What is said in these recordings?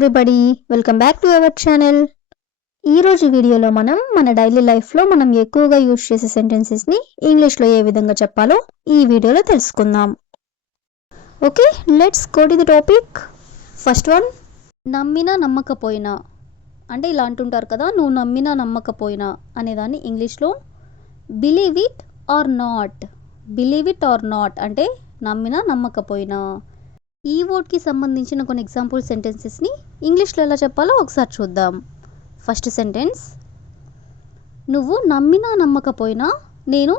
Everybody, welcome back to our channel. ఈరోజు వీడియోలో మనం మన డైలీ లైఫ్లో మనం ఎక్కువగా యూజ్ చేసే సెంటెన్సెస్ని ఇంగ్లీష్లో ఏ విధంగా చెప్పాలో ఈ వీడియోలో తెలుసుకుందాం. Okay, let's go to the topic. First one, నమ్మినా నమ్మకపోయినా. అంటే ఇలా అంటుంటారు కదా, నువ్వు నమ్మినా నమ్మకపోయినా అనేదాన్ని ఇంగ్లీష్లో believe it or not. Believe it or not అంటే నమ్మినా నమ్మకపోయినా. ఈ వర్డ్కి సంబంధించిన కొన్ని ఎగ్జాంపుల్ సెంటెన్సెస్ని ఇంగ్లీష్లో ఎలా చెప్పాలో ఒకసారి చూద్దాం. ఫస్ట్ సెంటెన్స్, నువ్వు నమ్మినా నమ్మకపోయినా నేను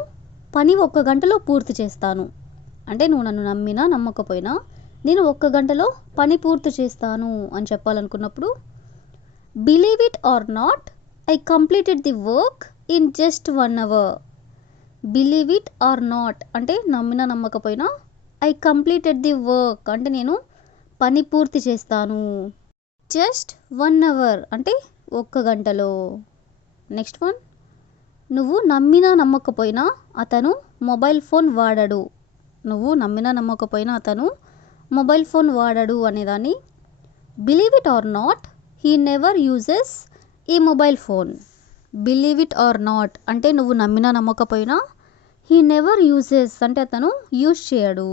పని 1 గంటలో పూర్తి చేస్తాను. అంటే నువ్వు నన్ను నమ్మినా నమ్మకపోయినా నేను 1 గంటలో పని పూర్తి చేస్తాను అని చెప్పాలనుకున్నప్పుడు believe it or not, I completed the work in just 1 hour. Believe it or not అంటే నమ్మినా నమ్మకపోయినా ఐ కంప్లీటెడ్ ది వర్క్ అంటే నేను పని పూర్తి చేస్తాను జస్ట్ 1 అవర్ అంటే 1 గంటలో. నెక్స్ట్ వన్, నువ్వు నమ్మినా నమ్మకపోయినా అతను మొబైల్ ఫోన్ వాడడు. నువ్వు నమ్మినా నమ్మకపోయినా అతను మొబైల్ ఫోన్ వాడడు అనేదాన్ని believe it or not, he never uses ఈ mobile phone. Believe it or not అంటే నువ్వు నమ్మినా నమ్మకపోయినా హీ నెవర్ యూజెస్ అంటే అతను యూజ్ చేయడు.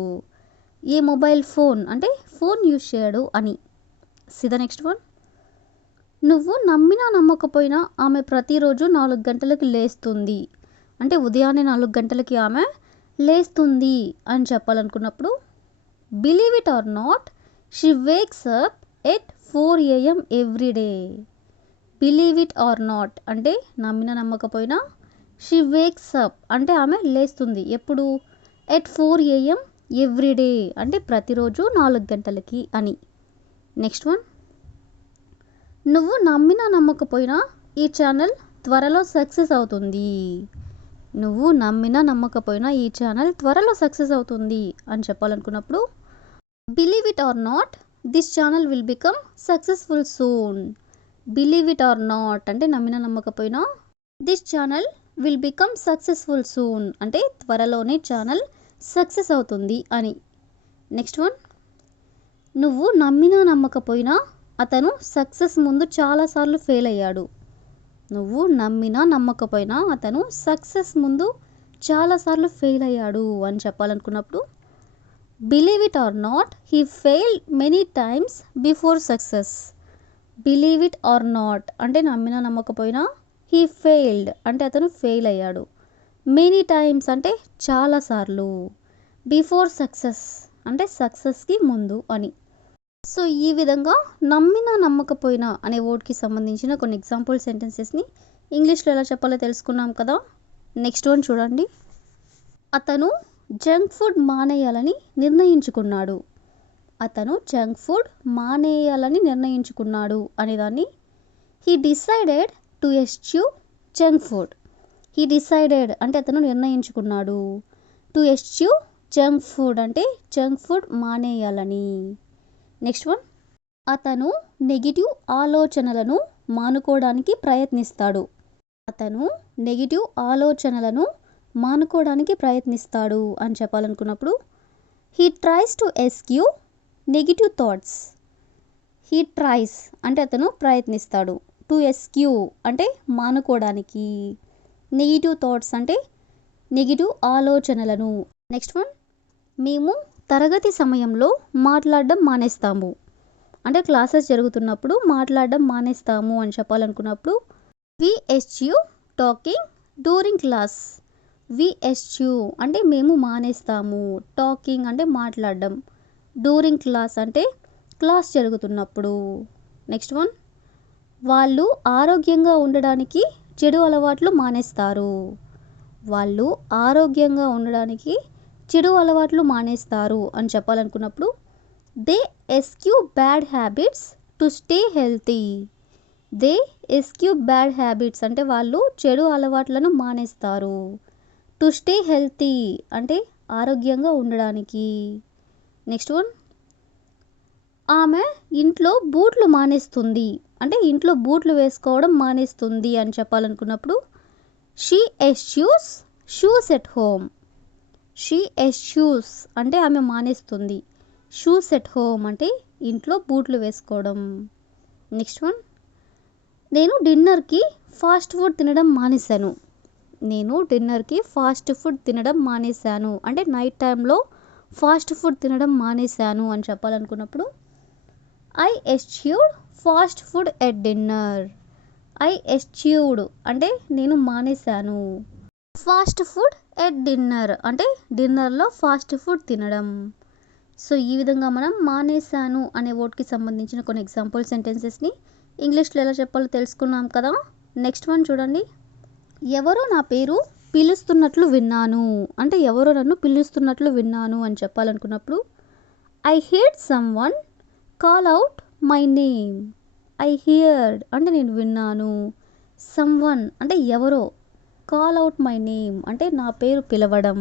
ఏ మొబైల్ ఫోన్ అంటే ఫోన్ యూజ్ చేయడు అని. ద నెక్స్ట్ వన్, నువ్వు నమ్మినా నమ్మకపోయినా ఆమె ప్రతిరోజు 4 గంటలకు లేస్తుంది. అంటే ఉదయాన్నే 4 గంటలకి ఆమె లేస్తుంది అని చెప్పాలనుకున్నప్పుడు believe it or not, she wakes up at 4 AM every day. Believe it or not అంటే నమ్మినా నమ్మకపోయినా షీ వేక్స్ అప్ అంటే ఆమె లేస్తుంది ఎప్పుడు, ఎట్ 4 AM ఎవ్రీ డే అంటే ప్రతిరోజు 4 గంటలకి అని. నెక్స్ట్ వన్, నువ్వు నమ్మినా నమ్మకపోయినా ఈ ఛానల్ త్వరలో సక్సెస్ అవుతుంది. నువ్వు నమ్మినా నమ్మకపోయినా ఈ ఛానల్ త్వరలో సక్సెస్ అవుతుంది అని చెప్పాలనుకున్నప్పుడు believe it or not, this channel will become successful soon. Believe it or not అంటే నమ్మినా నమ్మకపోయినా this channel will become successful soon అంటే త్వరలోనే ఛానల్ సక్సెస్ అవుతుంది అని. నెక్స్ట్ వన్, నువ్వు నమ్మినా నమ్మకపోయినా అతను సక్సెస్ ముందు చాలాసార్లు ఫెయిల్ అయ్యాడు. నువ్వు నమ్మినా నమ్మకపోయినా అతను సక్సెస్ ముందు చాలాసార్లు ఫెయిల్ అయ్యాడు అని చెప్పాలనుకున్నప్పుడు believe it or not, he failed many times before success. Believe it or not అంటే నమ్మినా నమ్మకపోయినా హీ ఫెయిల్డ్ అంటే అతను ఫెయిల్ అయ్యాడు, మెనీ టైమ్స్ అంటే చాలాసార్లు, బిఫోర్ సక్సెస్ అంటే సక్సెస్కి ముందు అని. సో ఈ విధంగా నమ్మినా నమ్మకపోయినా అనే వర్డ్కి సంబంధించిన కొన్ని ఎగ్జాంపుల్ సెంటెన్సెస్ని ఇంగ్లీష్లో ఎలా చెప్పాలో తెలుసుకున్నాం కదా. నెక్స్ట్ వన్ చూడండి, అతను జంక్ ఫుడ్ మానేయాలని నిర్ణయించుకున్నాడు. అతను జంక్ ఫుడ్ మానేయాలని నిర్ణయించుకున్నాడు అనేదాన్ని he decided to eschew junk food. He decided అంటే అతను నిర్ణయించుకున్నాడు, టు ఎస్చ్యూ జంక్ ఫుడ్ అంటే జంక్ ఫుడ్ మానేయాలని. నెక్స్ట్ వన్, అతను నెగిటివ్ ఆలోచనలను మానుకోవడానికి ప్రయత్నిస్తాడు. అతను నెగిటివ్ ఆలోచనలను మానుకోవడానికి ప్రయత్నిస్తాడు అని చెప్పాలనుకున్నప్పుడు he tries to eschew negative thoughts. He tries అంటే అతను ప్రయత్నిస్తాడు, టు ఎస్క్యూ అంటే మానుకోవడానికి, నెగిటివ్ థాట్స్ అంటే నెగిటివ్ ఆలోచనలను. నెక్స్ట్ వన్, మేము తరగతి సమయంలో మాట్లాడడం మానేస్తాము. అంటే క్లాసెస్ జరుగుతున్నప్పుడు మాట్లాడడం మానేస్తాము అని చెప్పాలనుకున్నప్పుడు వి ఎస్చ్యూ టాకింగ్ డ్యూరింగ్ క్లాస్. వి ఎస్చ్యూ అంటే మేము మానేస్తాము, టాకింగ్ అంటే మాట్లాడడం, డ్యూరింగ్ క్లాస్ అంటే క్లాస్ జరుగుతున్నప్పుడు. నెక్స్ట్ వన్, వాళ్ళు ఆరోగ్యంగా ఉండడానికి చెడు అలవాట్లు మానేస్తారు. వాళ్ళు ఆరోగ్యంగా ఉండడానికి చెడు అలవాట్లు మానేస్తారు అని చెప్పాలనుకున్నప్పుడు they eschew bad habits to stay healthy. They eschew bad habits అంటే వాళ్ళు చెడు అలవాట్లను మానేస్తారు, టు స్టే హెల్తీ అంటే ఆరోగ్యంగా ఉండడానికి. నెక్స్ట్ వన్, ఆమె ఇంట్లో బూట్లు మానేస్తుంది. అంటే ఇంట్లో బూట్లు వేసుకోవడం మానేస్తుంది అని చెప్పాలనుకున్నప్పుడు షీ ఎస్చ్యూస్ షూస్ ఎట్ హోమ్. షీ ఎస్చ్యూస్ అంటే ఆమె మానేస్తుంది, షూస్ ఎట్ హోమ్ అంటే ఇంట్లో బూట్లు వేసుకోవడం. నెక్స్ట్ వన్, నేను డిన్నర్కి ఫాస్ట్ ఫుడ్ తినడం మానేశాను. నేను డిన్నర్కి ఫాస్ట్ ఫుడ్ తినడం మానేశాను అంటే నైట్ టైంలో ఫాస్ట్ ఫుడ్ తినడం మానేశాను అని చెప్పాలనుకున్నప్పుడు I eschewed fast food at dinner. I eschewed అంటే నేను మానేశాను. ఫాస్ట్ ఫుడ్ ఎట్ డిన్నర్ అంటే డిన్నర్లో ఫాస్ట్ ఫుడ్ తినడం. సో ఈ విధంగా మనం మానేశాను అనే వర్డ్కి సంబంధించిన కొన్ని ఎగ్జాంపుల్ సెంటెన్సెస్ని ఇంగ్లీష్లో ఎలా చెప్పాలో తెలుసుకున్నాం కదా. నెక్స్ట్ వన్ చూడండి, ఎవరో నా పేరు పిలుస్తున్నట్లు విన్నాను అంటే ఎవరో నన్ను పిలుస్తున్నట్లు విన్నాను అని చెప్పాలనుకున్నప్పుడు I heard someone call out my name. I heard అంటే నేను విన్నాను, సమ్ వన్ అంటే ఎవరో, కాల్ అవుట్ మై నేమ్ అంటే నా పేరు పిలవడం.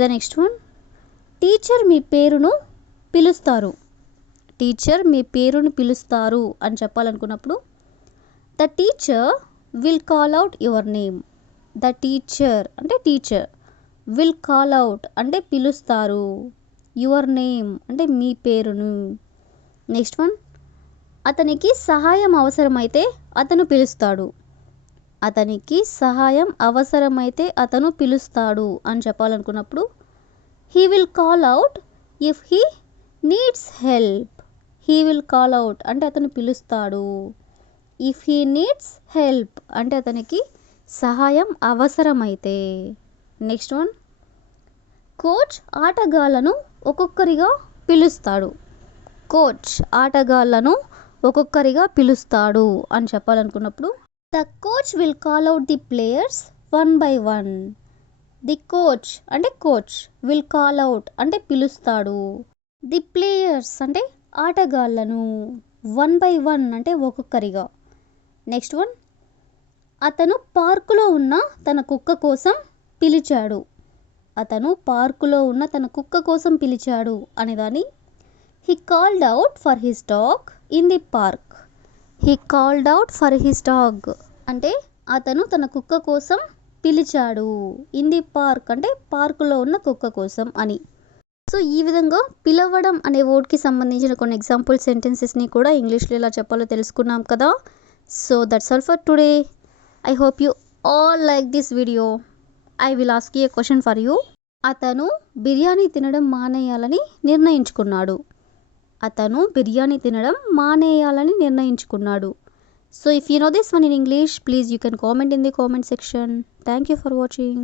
ద నెక్స్ట్ వన్, టీచర్ మీ పేరును పిలుస్తారు. టీచర్ మీ పేరును పిలుస్తారు అని చెప్పాలనుకున్నప్పుడు the teacher will call out your name. The teacher అంటే టీచర్, విల్ కాల్ అవుట్ అంటే పిలుస్తారు, యువర్ నేమ్ అంటే మీ పేరును. నెక్స్ట్ వన్, అతనికి సహాయం అవసరమైతే అతను పిలుస్తాడు. అతనికి సహాయం అవసరమైతే అతను పిలుస్తాడు అని చెప్పాలనుకున్నప్పుడు he will call out if he needs help. He will call out అంటే అతను పిలుస్తాడు. ఇఫ్ హీ నీడ్స్ హెల్ప్ అంటే అతనికి సహాయం అవసరమైతే. నెక్స్ట్ వన్, కోచ్ ఆటగాళ్లను ఒక్కొక్కరిగా పిలుస్తాడు. కోచ్ ఆటగాళ్లను ఒక్కొక్కరిగా పిలుస్తాడు అని చెప్పాలనుకున్నప్పుడు the coach will call out the players one by one. The coach అంటే కోచ్, విల్ కాల్ అవుట్ అంటే పిలుస్తాడు, ది ప్లేయర్స్ అంటే ఆటగాళ్లను, వన్ బై వన్ అంటే ఒక్కొక్కరిగా. నెక్స్ట్ వన్, అతను పార్కులో ఉన్న తన కుక్క కోసం పిలిచాడు. అతను పార్కులో ఉన్న తన కుక్క కోసం పిలిచాడు అనేదాన్ని he called out for his dog in the park. He called out for his dog అంటే అతను తన కుక్క కోసం పిలిచాడు, ఇన్ ది పార్క్ అంటే పార్కులో ఉన్న కుక్క కోసం అని. సో ఈ విధంగా పిలవడం అనే వర్డ్కి సంబంధించిన కొన్ని ఎగ్జాంపుల్ సెంటెన్సెస్ని కూడా ఇంగ్లీష్లో ఎలా చెప్పాలో తెలుసుకున్నాం కదా. So that's all for today. I hope you all like this video. I will ask a question for you. అతను బిర్యానీ తినడం మానేయాలని నిర్ణయించుకున్నాడు. అతను బిర్యానీ తినడం మానేయాలని నిర్ణయించుకున్నాడు. So if you know this one in English, please you can comment in the comment section. Thank you for watching.